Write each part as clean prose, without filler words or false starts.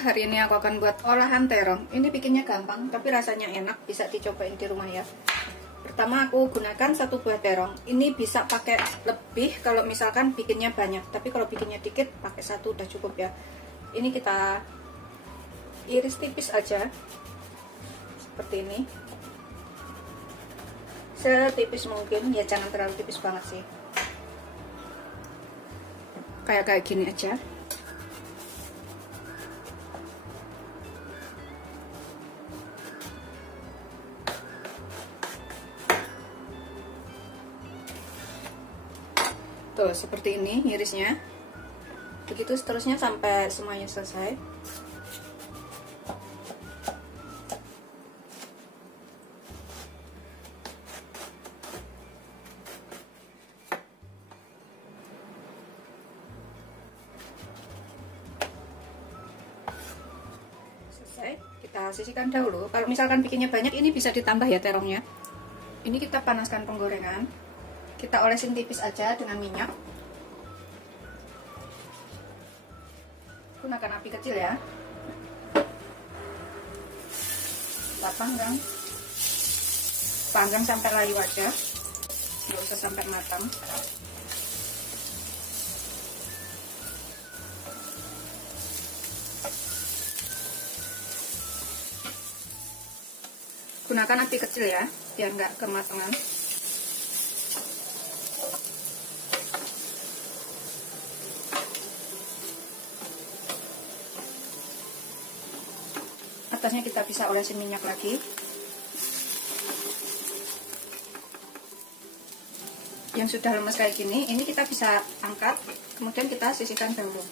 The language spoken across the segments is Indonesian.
Hari ini aku akan buat olahan terong. Ini bikinnya gampang, tapi rasanya enak. Bisa dicobain di rumah ya. Pertama aku gunakan 1 buah terong. Ini bisa pakai lebih kalau misalkan bikinnya banyak. Tapi kalau bikinnya dikit, pakai 1 udah cukup ya. Ini kita iris tipis aja. Seperti ini. Setipis mungkin, ya jangan terlalu tipis banget sih. Kayak gini aja. Tuh, seperti ini irisnya. Begitu seterusnya sampai semuanya selesai. Selesai, kita sisihkan dahulu. Kalau misalkan bikinnya banyak, ini bisa ditambah ya terongnya. Ini kita panaskan penggorengan. Kita olesin tipis aja dengan minyak. Gunakan api kecil ya. Kita panggang sampai layu aja, nggak usah sampai matang. Gunakan api kecil ya, biar nggak kematangan. Atasnya kita bisa olesin minyak lagi. Yang sudah lemas kayak gini, ini kita bisa angkat, kemudian kita sisihkan dahulu.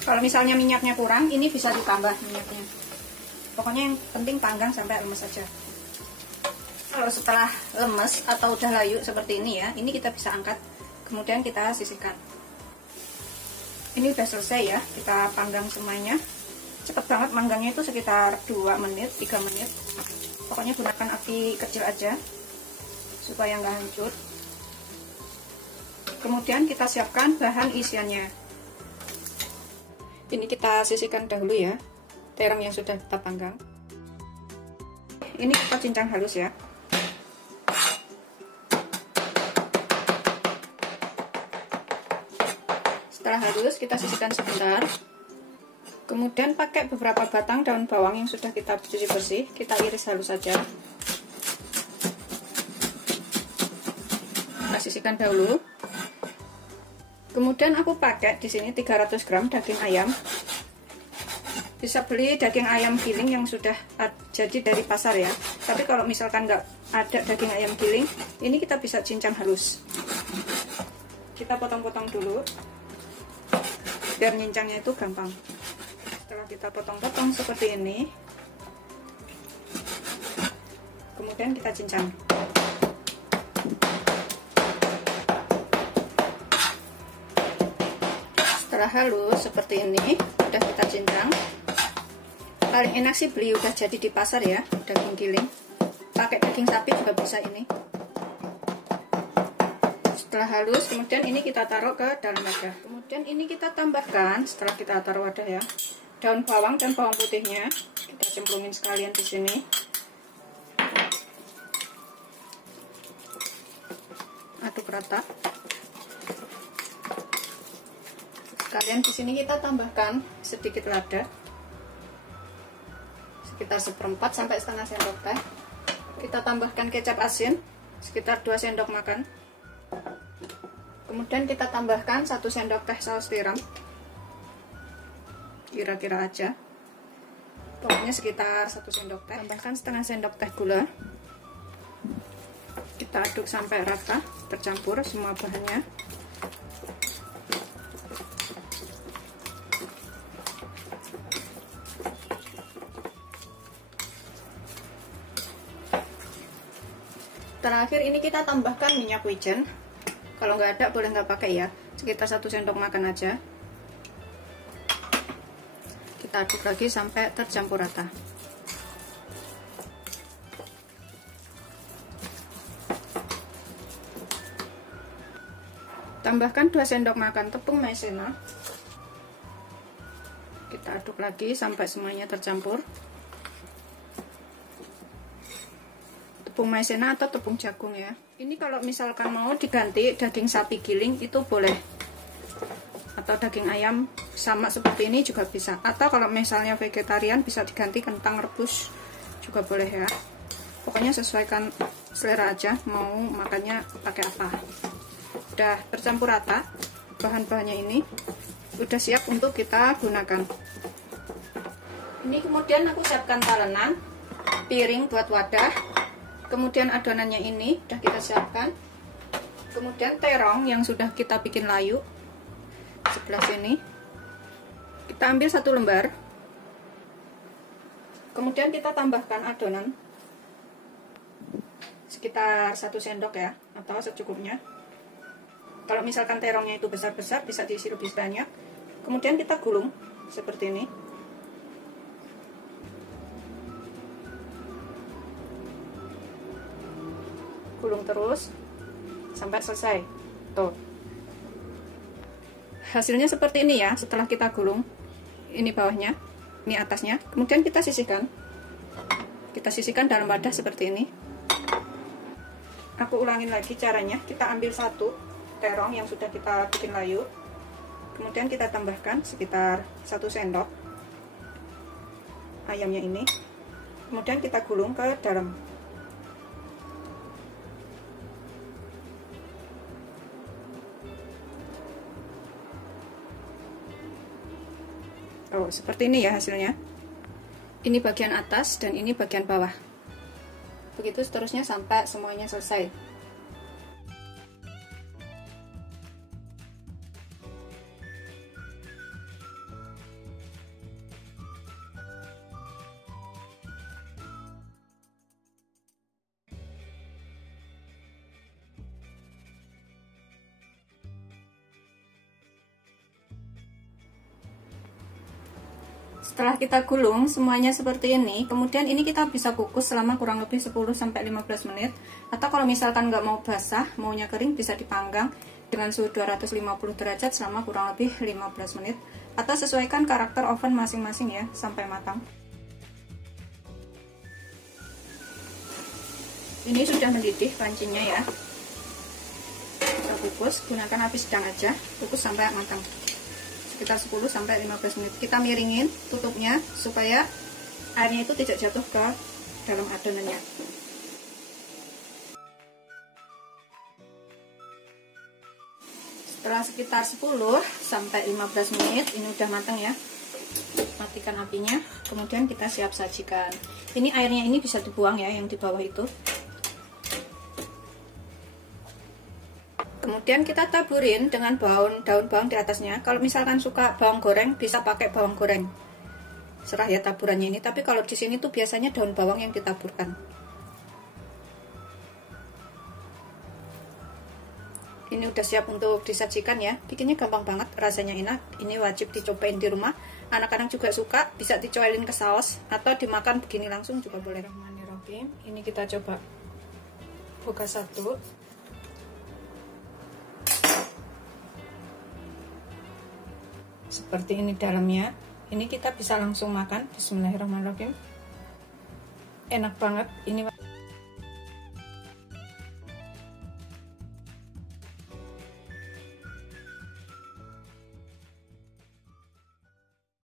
Kalau misalnya minyaknya kurang, ini bisa ditambah minyaknya. Pokoknya yang penting panggang sampai lemes saja. Kalau setelah lemes atau udah layu seperti ini ya, ini kita bisa angkat, kemudian kita sisihkan. Ini udah selesai ya, kita panggang semuanya. Cepet banget manggangnya, itu sekitar 2 menit, 3 menit. Pokoknya gunakan api kecil aja supaya nggak hancur. Kemudian kita siapkan bahan isiannya. Ini kita sisihkan dahulu ya, terong yang sudah kita panggang. Ini kita cincang halus ya. Setelah halus, kita sisihkan sebentar. Kemudian pakai beberapa batang daun bawang yang sudah kita cuci bersih, kita iris halus saja. Kita sisihkan dahulu. Kemudian aku pakai di sini 300 gram daging ayam. Bisa beli daging ayam giling yang sudah jadi dari pasar ya. Tapi kalau misalkan nggak ada daging ayam giling, ini kita bisa cincang halus. Kita potong-potong dulu, biar nyincangnya itu gampang. Setelah kita potong-potong seperti ini, kemudian kita cincang. Setelah halus seperti ini, udah kita cincang. Paling enak sih beli udah jadi di pasar ya, daging giling. Pakai daging sapi juga bisa ini. Setelah halus, kemudian ini kita taruh ke dalam wadah. Kemudian ini kita tambahkan, setelah kita taruh wadah ya, daun bawang dan bawang putihnya. Kita cemplungin sekalian di sini. Aduk rata. Sekalian di sini kita tambahkan sedikit lada, sekitar 1/4 sampai setengah sendok teh. Kita tambahkan kecap asin sekitar 2 sendok makan. Kemudian kita tambahkan 1 sendok teh saus tiram, kira-kira aja, pokoknya sekitar 1 sendok teh. Tambahkan setengah sendok teh gula. Kita aduk sampai rata, tercampur semua bahannya. Terakhir ini kita tambahkan minyak wijen. Kalau nggak ada boleh nggak pakai ya, sekitar 1 sendok makan aja. Kita aduk lagi sampai tercampur rata. Tambahkan 2 sendok makan tepung maizena. Kita aduk lagi sampai semuanya tercampur. Tepung maizena atau tepung jagung ya. Ini kalau misalkan mau diganti daging sapi giling itu boleh, atau daging ayam sama seperti ini juga bisa, atau kalau misalnya vegetarian bisa diganti kentang rebus juga boleh ya. Pokoknya sesuaikan selera aja mau makannya pakai apa. Udah tercampur rata bahan-bahannya, ini udah siap untuk kita gunakan. Ini kemudian aku siapkan talenan, piring buat wadah, kemudian adonannya ini udah kita siapkan, kemudian terong yang sudah kita bikin layu sebelah sini kita ambil 1 lembar, kemudian kita tambahkan adonan sekitar 1 sendok ya, atau secukupnya. Kalau misalkan terongnya itu besar-besar bisa diisi lebih banyak. Kemudian kita gulung seperti ini. Gulung terus sampai selesai. Tuh. Hasilnya seperti ini ya, setelah kita gulung. Ini bawahnya, ini atasnya. Kemudian kita sisihkan. Kita sisihkan dalam wadah seperti ini. Aku ulangin lagi caranya. Kita ambil 1 terong yang sudah kita bikin layu, kemudian kita tambahkan sekitar 1 sendok ayamnya ini, kemudian kita gulung ke dalam. Oh, seperti ini ya hasilnya. Ini bagian atas dan ini bagian bawah. Begitu seterusnya sampai semuanya selesai. Setelah kita gulung semuanya seperti ini, kemudian ini kita bisa kukus selama kurang lebih 10-15 menit. Atau kalau misalkan nggak mau basah, maunya kering, bisa dipanggang dengan suhu 250 derajat selama kurang lebih 15 menit. Atau sesuaikan karakter oven masing-masing ya, sampai matang. Ini sudah mendidih pancinya ya. Kita kukus, gunakan api sedang aja, kukus sampai matang. Sekitar 10-15 menit. Kita miringin tutupnya supaya airnya itu tidak jatuh ke dalam adonannya. Setelah sekitar 10-15 menit ini udah matang ya. Matikan apinya, kemudian kita siap sajikan. Ini airnya ini bisa dibuang ya, yang di bawah itu. Kemudian kita taburin dengan daun bawang di atasnya. Kalau misalkan suka bawang goreng, bisa pakai bawang goreng. Serah ya taburannya ini. Tapi kalau di sini tuh biasanya daun bawang yang ditaburkan. Ini udah siap untuk disajikan ya. Bikinnya gampang banget, rasanya enak. Ini wajib dicobain di rumah. Anak-anak juga suka, bisa dicobain ke saus atau dimakan begini langsung juga boleh. Bismillahirrahmanirrahim. Ini kita coba buka satu. Seperti ini dalamnya. Ini kita bisa langsung makan. Bismillahirrahmanirrahim. Enak banget ini.